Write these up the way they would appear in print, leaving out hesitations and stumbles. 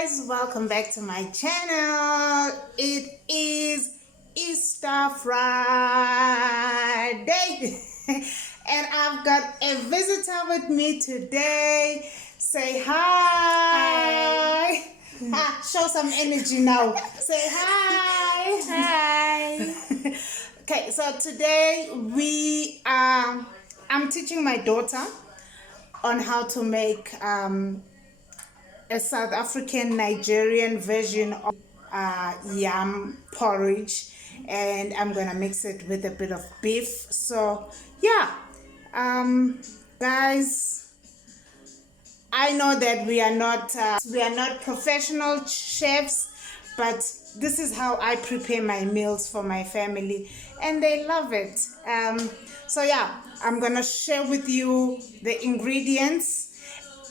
guys, welcome back to my channel. It is Easter Friday and I've got a visitor with me today. Say hi. Show some energy now. Say hi. Hi. Okay, so today I'm teaching my daughter on how to make a South African Nigerian version of yam porridge, and I'm gonna mix it with a bit of beef. So yeah, guys, I know that we are not professional chefs, but this is how I prepare my meals for my family and they love it. So yeah, I'm gonna share with you the ingredients.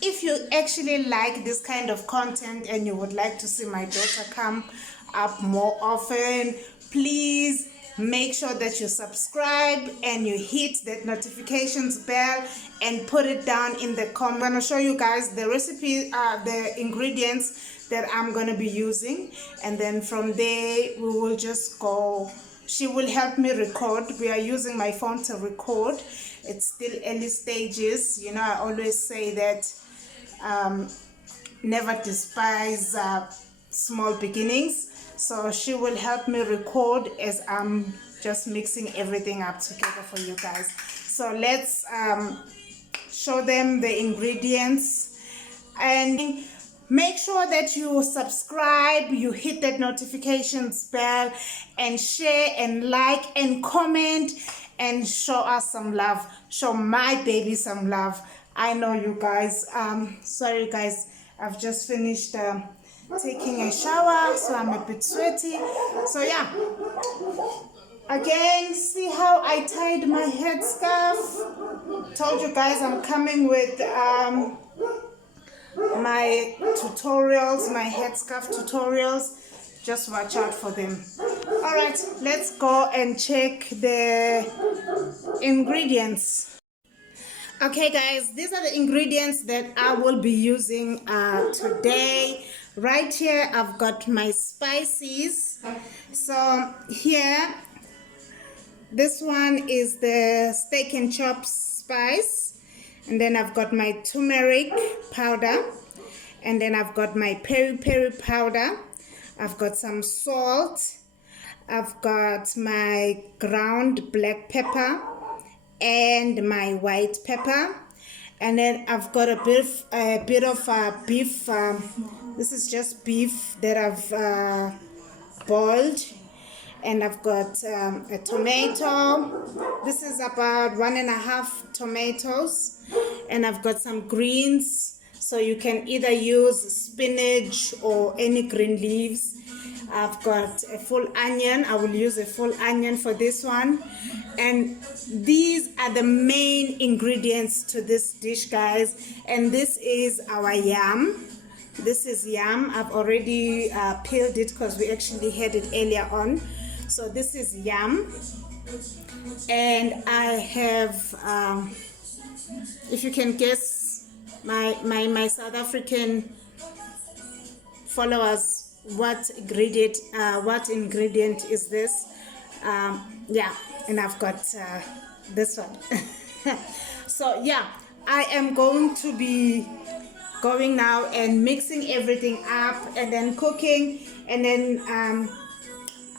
If you actually like this kind of content and you would like to see my daughter come up more often, please make sure that you subscribe and you hit that notifications bell and put it down in the comment. I'm going to show you guys the recipe, the ingredients that I'm going to be using, and then from there we will just go. She will help me record. We are using my phone to record. It's still early stages. You know, I always say that never despise small beginnings. So she will help me record as I'm just mixing everything up together for you guys. So let's show them the ingredients, and make sure that you subscribe, you hit that notifications bell, and share and like and comment and show us some love. Show my baby some love. I know you guys. Sorry guys, I've just finished taking a shower, so I'm a bit sweaty. So yeah, again, see how I tied my headscarf. Told you guys I'm coming with my tutorials, my headscarf tutorials. Just watch out for them. All right, let's go and check the ingredients. Okay guys, these are the ingredients that I will be using today. Right here I've got my spices. So here, this one is the steak and chop spice, and then I've got my turmeric powder, and then I've got my peri-peri powder, I've got some salt, I've got my ground black pepper and my white pepper, and then I've got a bit of beef. This is just beef that I've boiled, and I've got a tomato. This is about 1.5 tomatoes, and I've got some greens, so you can either use spinach or any green leaves. I've got a full onion. I will use a full onion for this one. And these are the main ingredients to this dish, guys. And this is our yam. This is yam. I've already peeled it because we actually had it earlier on. So this is yam. And I have, if you can guess, my South African followers, what ingredient is this? Yeah, and I've got this one. So yeah, I am going to be going now and mixing everything up and then cooking, and then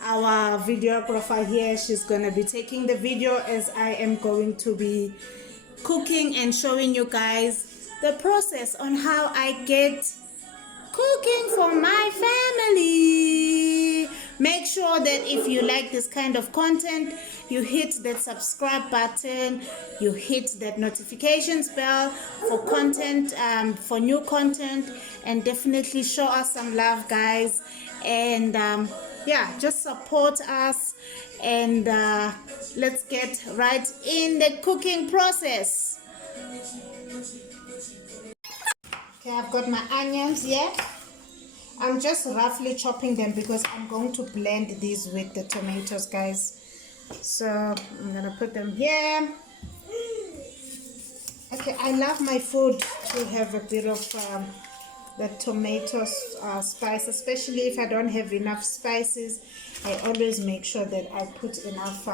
our videographer here, she's gonna be taking the video as I am going to be cooking and showing you guys the process on how I get cooking for my family. Make sure that if you like this kind of content, you hit that subscribe button, you hit that notifications bell for content, for new content, and definitely show us some love, guys. And yeah, just support us, and let's get right in the cooking process. Okay, I've got my onions here. I'm just roughly chopping them because I'm going to blend these with the tomatoes, guys. So I'm gonna put them here. Okay, I love my food to have a bit of the tomato spice, especially if I don't have enough spices. I always make sure that I put enough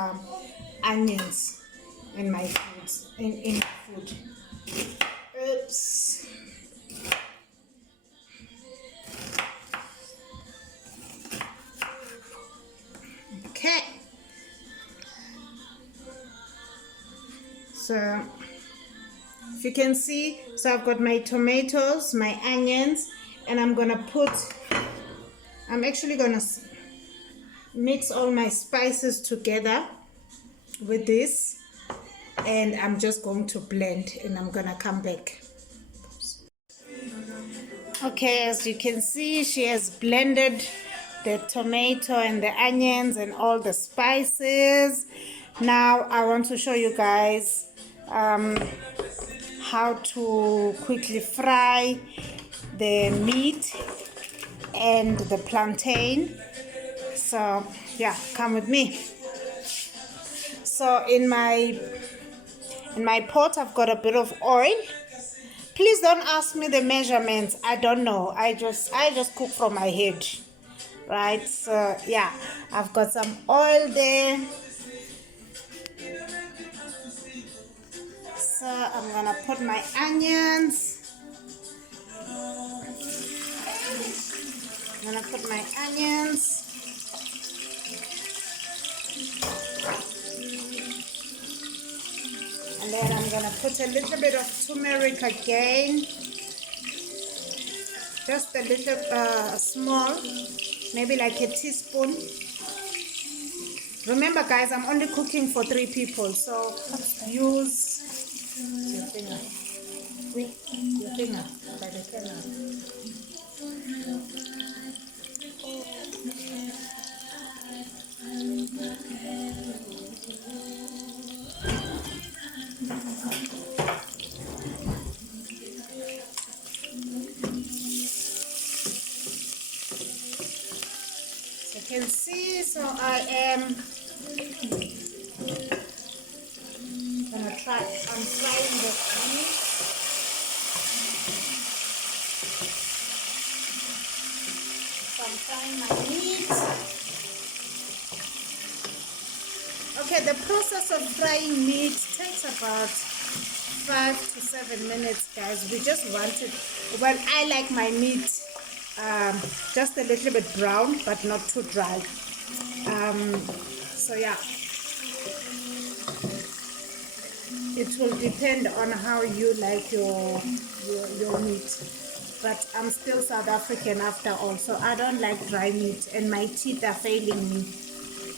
onions in my food. In food. Oops. Okay. So if you can see, so I've got my tomatoes, my onions, and I'm actually gonna mix all my spices together with this, and I'm just going to blend, and I'm gonna come back. Okay, as you can see, she has blended the tomato and the onions and all the spices. Now I want to show you guys how to quickly fry the meat and the plantain. So yeah, come with me. So in my pot I've got a bit of oil. Please don't ask me the measurements. I don't know. I just cook from my head, right? So yeah, I've got some oil there. So I'm gonna put my onions. I'm gonna put my onions. And then I'm gonna put a little bit of turmeric again. Just a little small, maybe like a teaspoon. Remember guys, I'm only cooking for 3 people, so use your finger. Your finger by the camera. You can see, so I am gonna try. I'm frying the meat. So I'm frying my meat. Okay, the process of frying meat takes about 5 to 7 minutes, guys. We just want it. Well, I like my meat just a little bit brown, but not too dry. So yeah, it will depend on how you like your meat. But I'm still South African after all, so I don't like dry meat, and my teeth are failing me.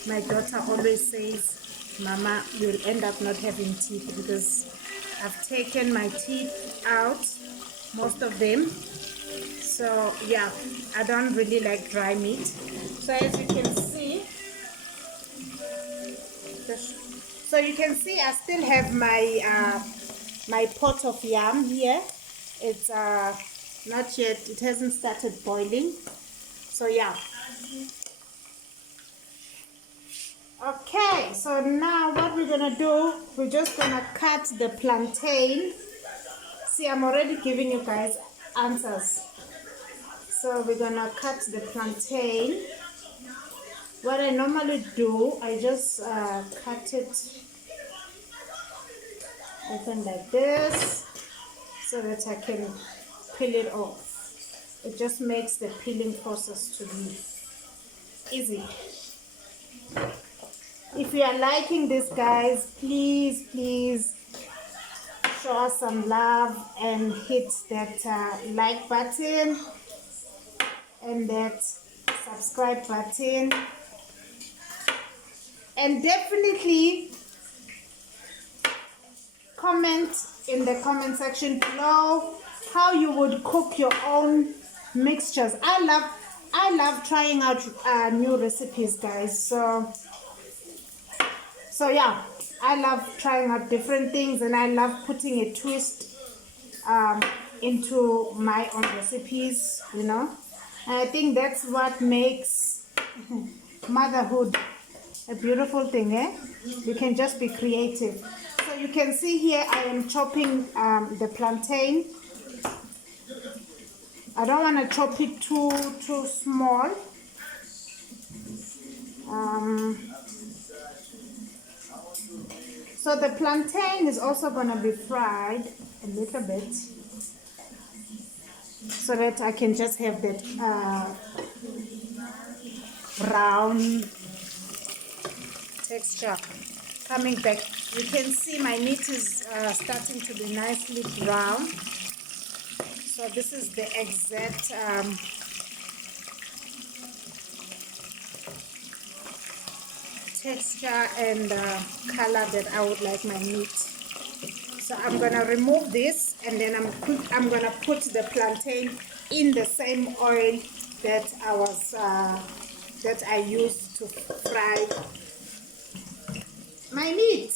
My daughter always says, Mama, you'll end up not having teeth, because I've taken my teeth out, most of them. So yeah, I don't really like dry meat. So as you can see, I still have my my pot of yam here. It's not yet, it hasn't started boiling. So yeah. Okay, so now what we're gonna do, we're just gonna cut the plantain. See, I'm already giving you guys answers. So we're gonna cut the plantain. What I normally do, I just cut it open like this so that I can peel it off. It just makes the peeling process to be easy. If you are liking this, guys, please show us some love and hit that like button and that subscribe button, and definitely comment in the comment section below how you would cook your own mixtures. I love trying out new recipes, guys. So yeah, I love trying out different things, and I love putting a twist into my own recipes, you know. And I think that's what makes motherhood a beautiful thing, eh? You can just be creative. So you can see here I am chopping the plantain. I don't want to chop it too small. So the plantain is also going to be fried a little bit, so that I can just have that brown texture coming back. You can see my meat is starting to be nicely brown. So this is the exact texture and color that I would like my meat. So I'm gonna remove this, and then I'm gonna put the plantain in the same oil that I used to fry my meat.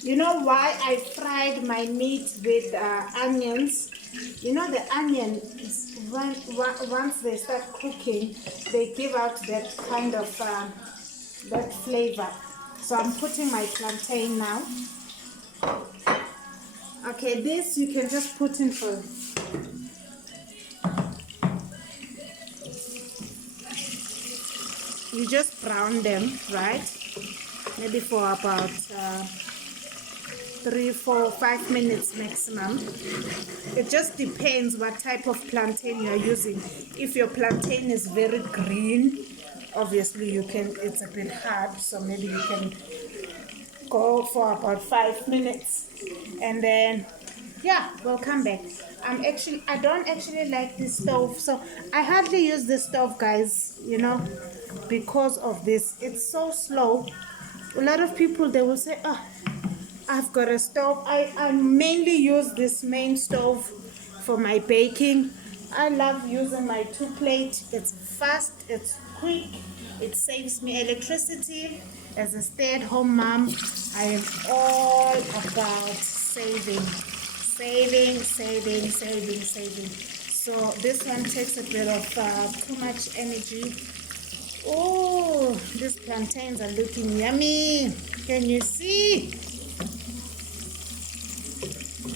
You know why I fried my meat with onions? You know, the onions, once they start cooking, they give out that kind of that flavor. So I'm putting my plantain now. Okay, this you can just put in for. You just brown them, right? Maybe for about 3, 4, 5 minutes maximum. It just depends what type of plantain you are using. If your plantain is very green, obviously it's a bit hard, so maybe you can go for about 5 minutes, and then yeah, we'll come back. I don't actually like this stove, so I hardly use the stove, guys, you know, because of this. It's so slow. A lot of people, they will say, oh, I've got a stove. I mainly use this main stove for my baking. I love using my 2-plate. It's fast, it's quick, it saves me electricity. As a stay-at-home mom, I am all about saving. So this one takes a bit of too much energy. Oh, these plantains are looking yummy. Can you see?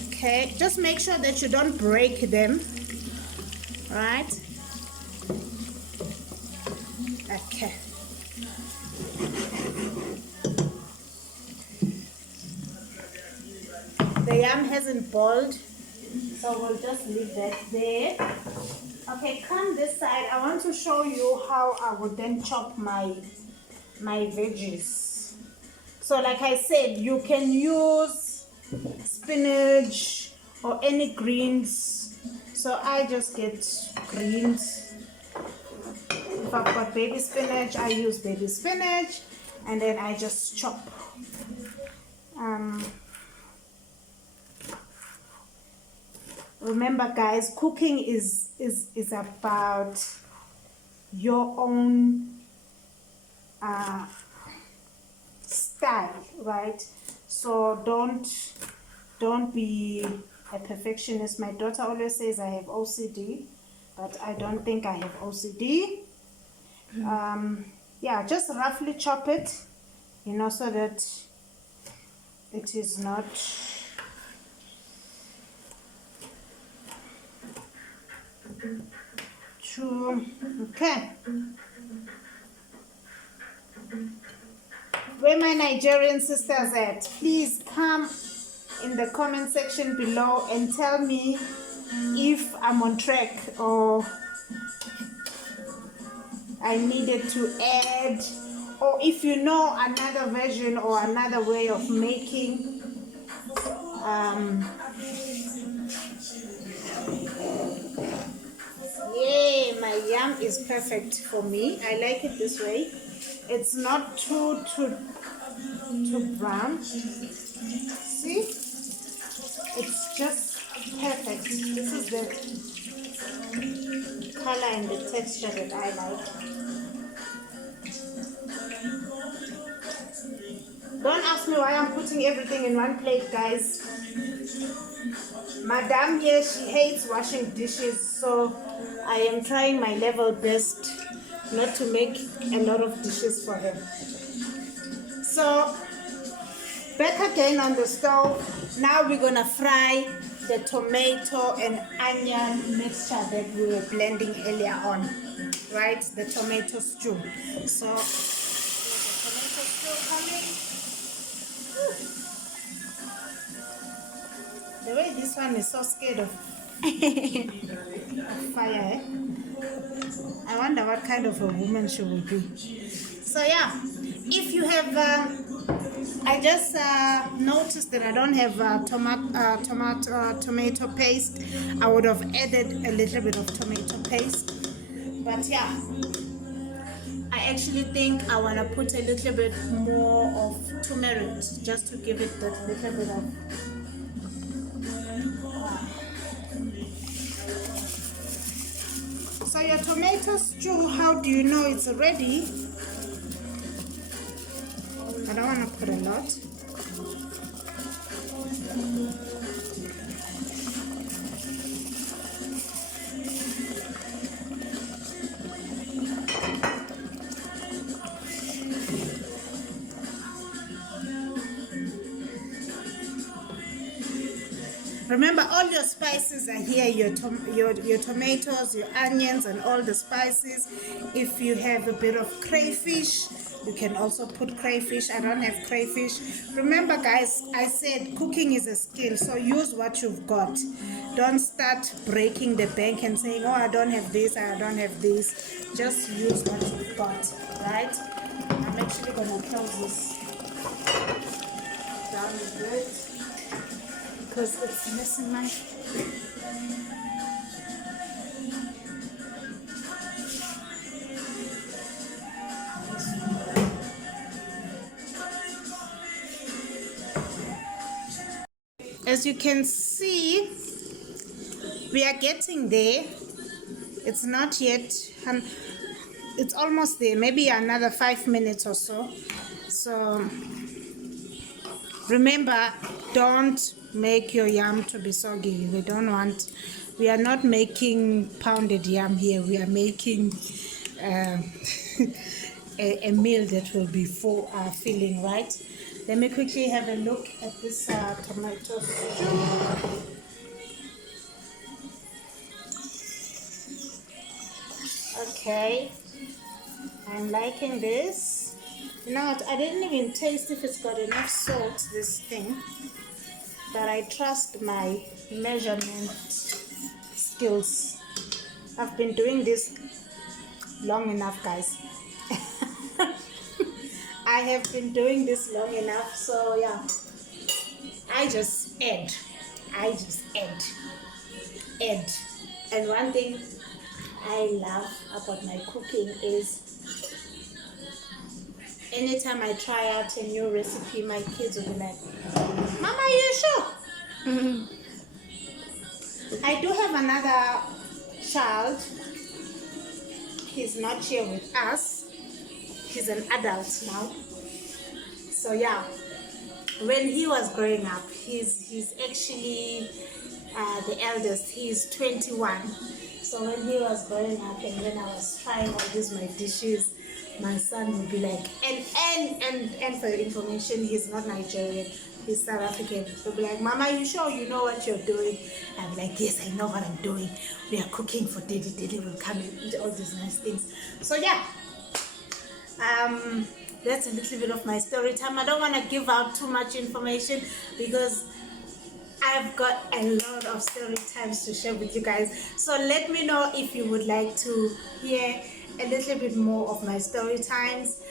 Okay, just make sure that you don't break them, right? Okay. The yam hasn't boiled, so we'll just leave that there. Okay, come this side. I want to show you how I would then chop my veggies. So like I said, you can use spinach or any greens. So I just get greens. If I've got baby spinach, I use baby spinach, and then I just chop. Remember, guys, cooking is about your own style, right? So don't be a perfectionist. My daughter always says I have OCD, but I don't think I have OCD. Yeah, just roughly chop it, you know, so that it is not too. Okay. Where my Nigerian sisters at? Please come in the comment section below and tell me if I'm on track or I needed to add, or if you know another version or another way of making. Yeah, my yam is perfect for me. I like it this way. It's not too brown. See? It's just perfect. This is the color and the texture that I like. Don't ask me why I'm putting everything in one plate, guys. Madame here, she hates washing dishes, so I am trying my level best not to make a lot of dishes for her. So back again on the stove. Now we're gonna fry the tomato and onion mixture that we were blending earlier on, right? The tomato stew. So the tomato stew coming. The way this one is so scared of fire, eh? I wonder what kind of a woman she will be. So yeah, if you have, I just noticed that I don't have tomato paste. I would have added a little bit of tomato paste, but yeah, I actually think I want to put a little bit more of turmeric just to give it that little bit of. So your tomato stew, how do you know it's ready? I don't want to put a lot. Remember, all your spices are here, your tomatoes, your onions, and all the spices. If you have a bit of crayfish, you can also put crayfish. I don't have crayfish. Remember, guys, I said cooking is a skill, so use what you've got. Don't start breaking the bank and saying, oh, I don't have this, I don't have this. Just use what you've got, right? I'm actually going to close this down a bit, because it's missing my. As you can see, we are getting there. It's not yet, it's almost there, maybe another 5 minutes or so. So remember, don't make your yam to be soggy. We are not making pounded yam here. We are making a meal that will be filling, right? Let me quickly have a look at this tomato stew. Okay, I'm liking this. You know what, I didn't even taste if it's got enough salt, this thing, but I trust my measurement skills. I've been doing this long enough, guys. I have been doing this long enough, so yeah, I just add. And one thing I love about my cooking is anytime I try out a new recipe, my kids will be like, Mama, are you sure? Mm-hmm. I do have another child. He's not here with us. He's an adult now. So yeah, when he was growing up, he's actually the eldest. He's 21. So when he was growing up and when I was trying all these my dishes, my son would be like, and for your information, he's not Nigerian, he's South African. He'll be like, Mama, you sure you know what you're doing? I'm like, yes, I know what I'm doing. We are cooking for Daddy. Daddy will come and eat all these nice things. So yeah, that's a little bit of my story time. I don't want to give out too much information because I've got a lot of story times to share with you guys. So let me know if you would like to hear a little bit more of my story times.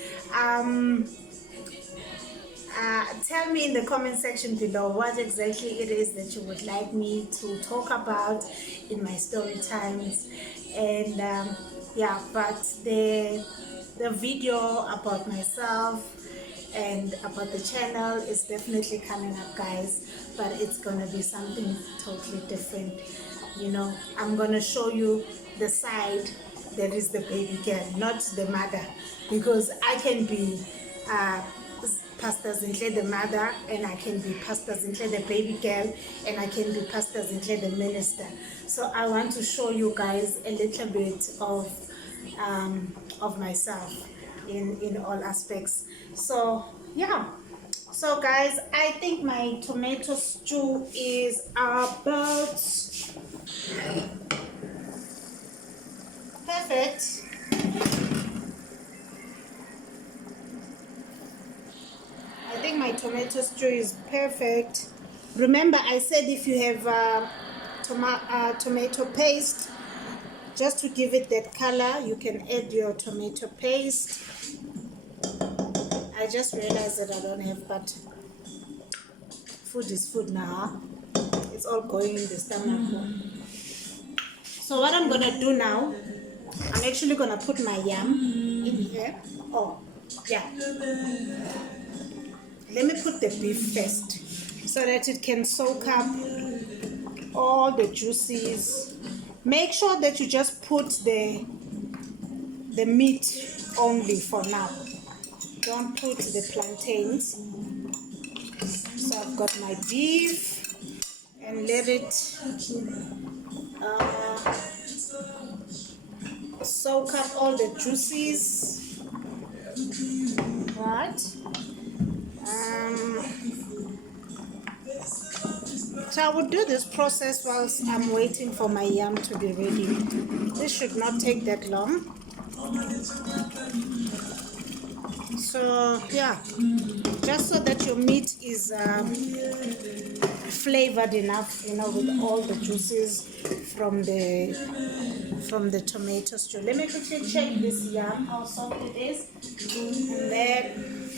Tell me in the comment section below what exactly it is that you would like me to talk about in my story times. And yeah, but the video about myself and about the channel is definitely coming up, guys, but it's gonna be something totally different. You know, I'm gonna show you the side that is the baby girl, not the mother, because I can be Pastor Zinhle the mother, and I can be Pastor Zinhle the baby girl, and I can be Pastor Zinhle the minister. So I want to show you guys a little bit of myself in all aspects. So yeah. So guys, I think my tomato stew is about perfect. I think my tomato stew is perfect. Remember, I said if you have tomato paste, just to give it that color, you can add your tomato paste. I just realized that I don't have, but food is food now. It's all going in the stomach. So what I'm gonna do now, I'm actually gonna put my yam in here. Oh, yeah. Let me put the beef first so that it can soak up all the juices. Make sure that you just put the meat only for now. Don't put the plantains. So I've got my beef and let it soak up all the juices. Right? So I would do this process whilst I'm waiting for my yam to be ready. This should not take that long. So yeah, just so that your meat is flavored enough, you know, with all the juices from the tomato stew. Let me quickly check this yam, how soft it is, and then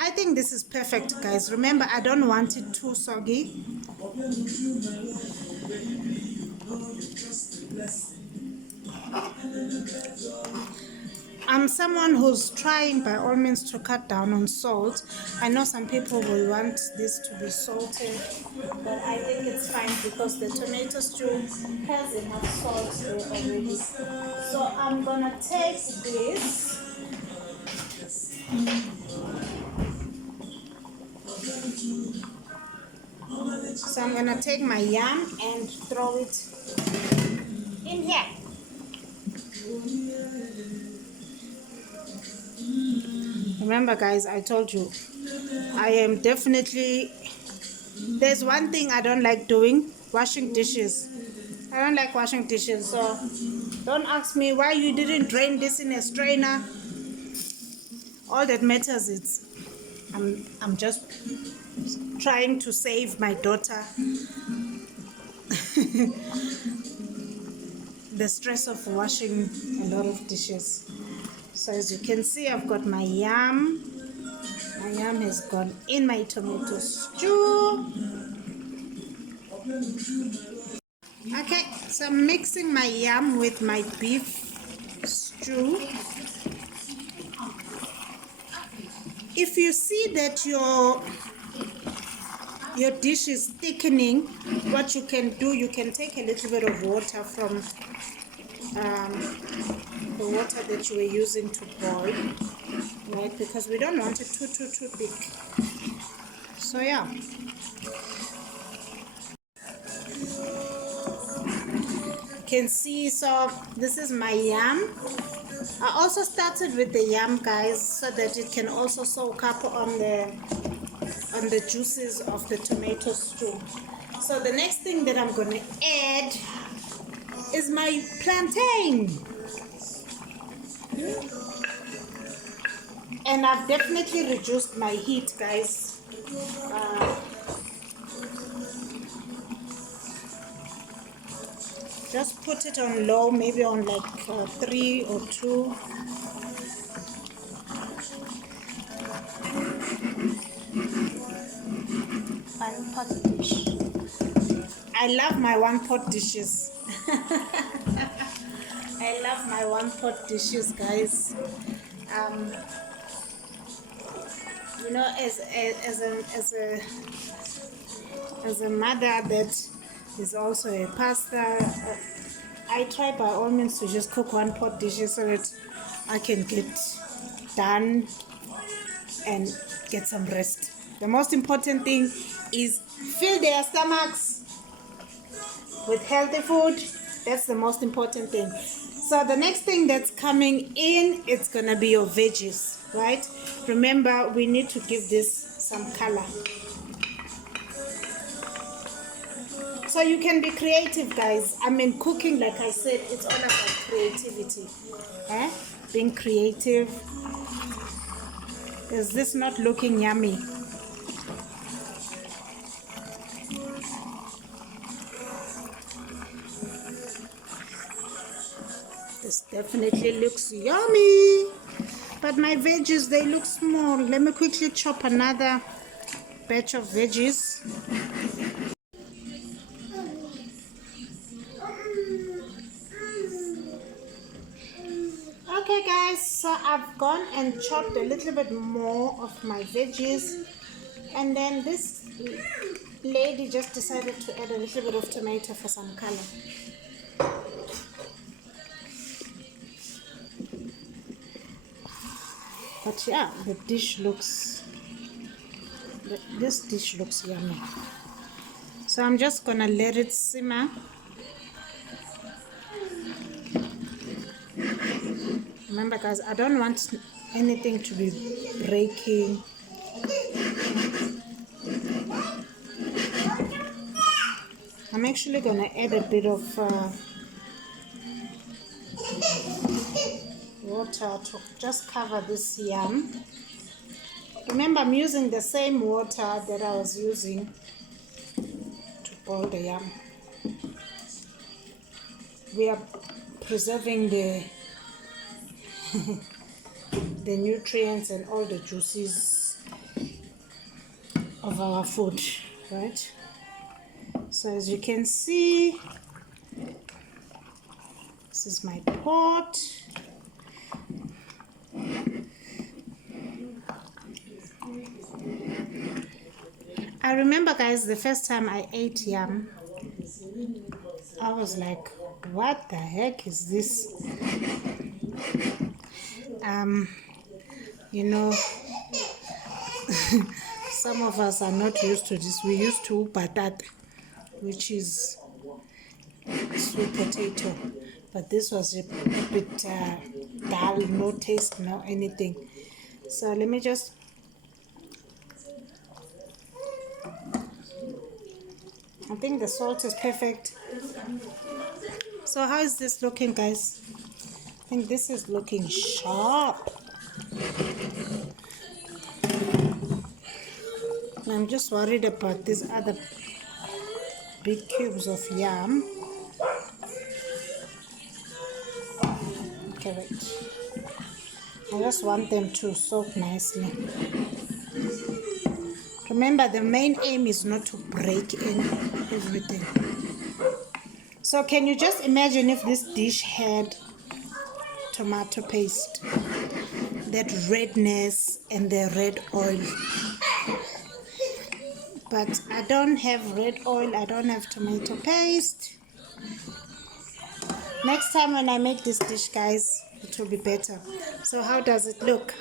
I think this is perfect, guys. Remember, I don't want it too soggy. I'm someone who's trying by all means to cut down on salt. I know some people will want this to be salted, but I think it's fine because the tomato stew has enough salt there already. So I'm gonna take this. So I'm gonna take my yam and throw it in here. Remember guys, I told you, I am definitely, there's one thing I don't like doing, washing dishes. I don't like washing dishes, so don't ask me why you didn't drain this in a strainer. All that matters is I'm just trying to save my daughter the stress of washing a lot of dishes. So as you can see, I've got my yam. My yam has gone in my tomato stew. Okay, so I'm mixing my yam with my beef stew. If you see that your dish is thickening, what you can do, you can take a little bit of water from the water that you were using to boil, right? Because we don't want it too thick. So yeah. You can see, so this is my yam. I also started with the yam, guys, so that it can also soak up on the juices of the tomato stew. So the next thing that I'm going to add is my plantain. And I've definitely reduced my heat, guys. Just put it on low, maybe on like 3 or 2. One pot dish. I love my one pot dishes. I love my one pot dishes, guys. You know, as a mother that is also a pastor, I try by all means to just cook one pot dishes so that I can get done and get some rest. The most important thing is fill their stomachs with healthy food. That's the most important thing. So the next thing that's coming in, it's gonna be your veggies, right? Remember, we need to give this some color. So you can be creative, guys. I mean, cooking, like I said, it's all about creativity. Being creative. Is this not looking yummy? This definitely looks yummy. But my veggies, they look small. Let me quickly chop another batch of veggies. Okay guys, so I've gone and chopped a little bit more of my veggies, and then this lady just decided to add a little bit of tomato for some color. But yeah, this dish looks yummy. So I'm just gonna let it simmer. Remember guys, I don't want anything to be breaking. I'm actually gonna add a bit of water to just cover this yam. Remember, I'm using the same water that I was using to boil the yam. We are preserving the the nutrients and all the juices of our food, right? So as you can see, this is my pot. I remember guys, the first time I ate yam, I was like, what the heck is this? You know, some of us are not used to this. We used to patat, which is sweet potato, but this was a bit dull, no taste, no anything. So let me just I think the salt is perfect. So how is this looking, guys? I think this is looking sharp. I'm just worried about these other big cubes of yam. Okay, wait. I just want them to soak nicely. Remember, the main aim is not to break in everything. So can you just imagine if this dish had tomato paste, that redness and the red oil? But I don't have red oil, I don't have tomato paste. Next time when I make this dish, guys, it will be better. So how does it look?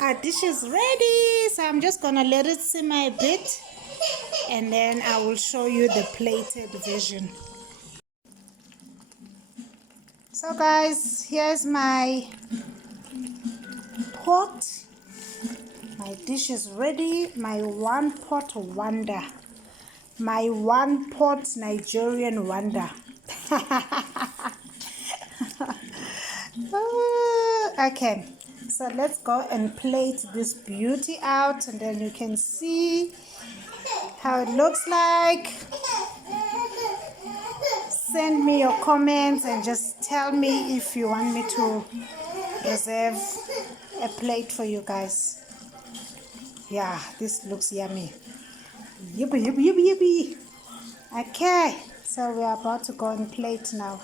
Our dish is ready, so I'm just gonna let it simmer a bit, and then I will show you the plated version. So guys, here's my pot. My dish is ready. My one pot wonder. My one pot Nigerian wonder. Okay, so let's go and plate this beauty out, and then you can see how it looks like. Send me your comments and just tell me if you want me to reserve a plate for you guys. Yeah, this looks yummy. Yippee, yippee, yippee, yippee. Okay, so we're about to go and plate now.